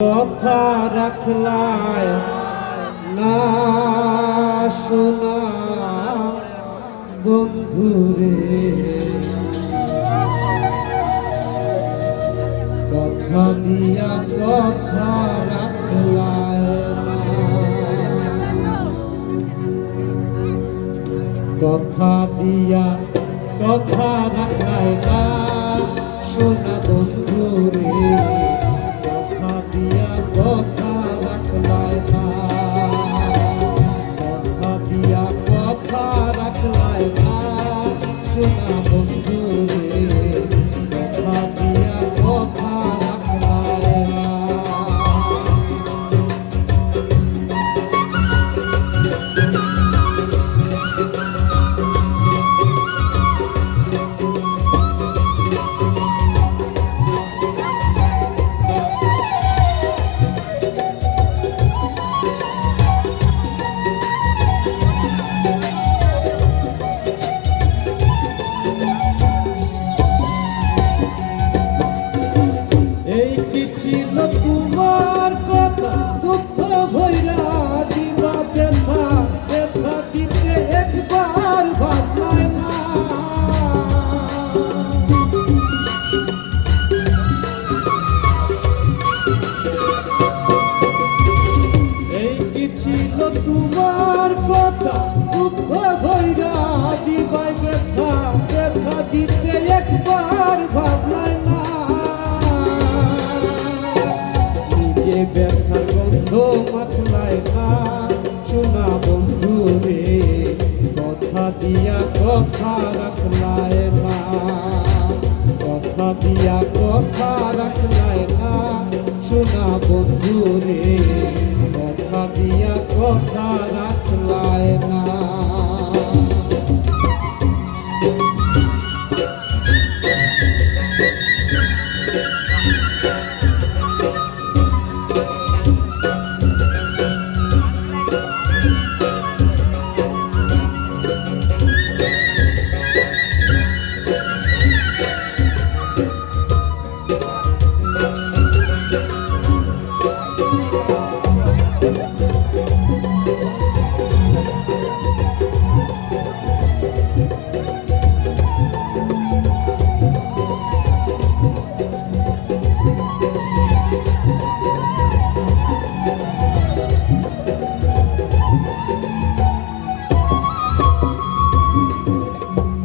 কথা রাখলায় না শোনা বন্ধুরে, কথা দিয়া কথা রাখলায় না, কথা দিয়া কথা রাখলায় না শোনা বন্ধুরে, কথা দিয়া কথা রাখলায় না, কথা দিয়া কথা রাখলায় না শোনা বন্ধুরে, কথা দিয়া কথা রাখলায় না। ছিল তোমার কথা দুঃখ ভৈরা দিবা ব্যথা, ব্যথা দিতে একবার ভাবলায় না, এই কি ছিল তোমার কথা দুঃখ ভৈরা দিবা ব্যথা, ব্যথা দিতে একবার ভাবলায় না, ব্যথার গন্ধ মাখলায় না শোনা বন্ধু রে, কথা দিয়া কথা রাখলায় না, কথা দিয়া কথা রাখলায় না শোনা বন্ধু রে, কথা দিয়া কথা রাখলায় না।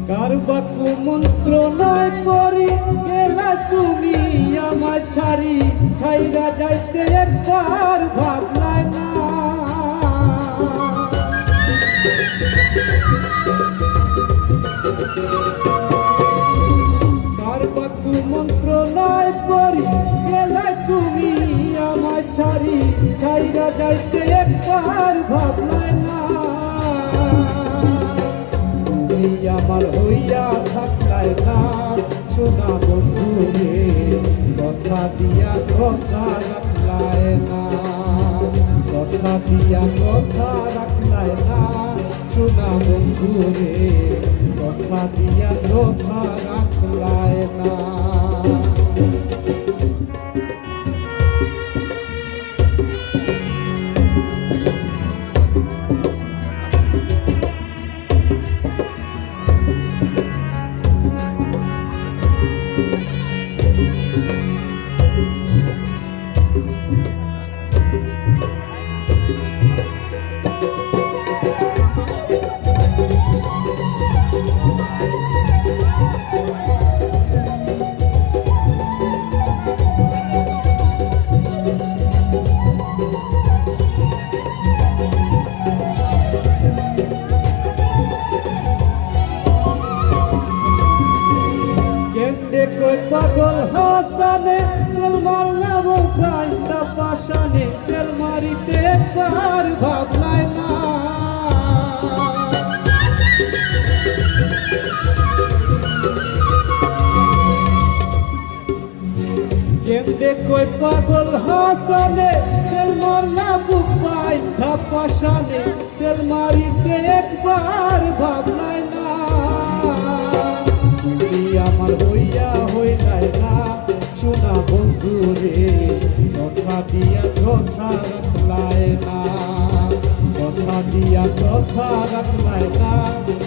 কারবাকু মন্ত্রণায় পড়ি গেলা তুমি আমার ছাড়ি, ছাইরা যাইতে একবার ভাবলায় না, কারবাকু মন্ত্রণায় পড়ি গেলা তুমি আমার ছাড়ি, ছাইরা যাইতে একবার ভাবলায় না, আমার হইয়া থাকলায় না শোনা বন্ধু রে, কথা দিয়া কথা রাখলায় না, কথা দিয়া কথা রাখলায় না শোনা বন্ধু রে, কথা দিয়া কথা রাখলায় না। কই পাগল হাসানে তেল মারলাম গাইটা পাশানে, তেল মারিতে একবার ভাবলায় না, কেমনে কই পাগল হাসানে তেল মারলাম গাইটা পাশানে, তেল মারিতে একবার ভাবলায় না, আমার হইয়া হইলায় না শোনা বন্ধু রে, কথা দিয়া কথা রাখলায় না, কথা দিয়া কথা রাখলায় না,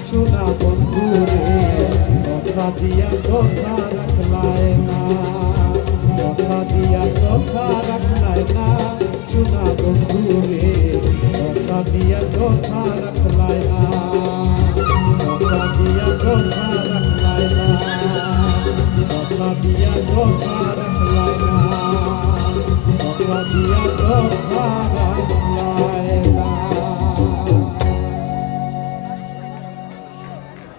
শোনা বন্ধু রে, কথা দিয়া কথা রাখলায় না, কথা দিয়া কথা রাখলায় না, শোনা বন্ধু রে, কথা দিয়া কথা রাখলায় না, কথা দিয়া কথা রাখলায় না, কথা দিয়া কথা রাখলায় না, কথা দিয়া কথা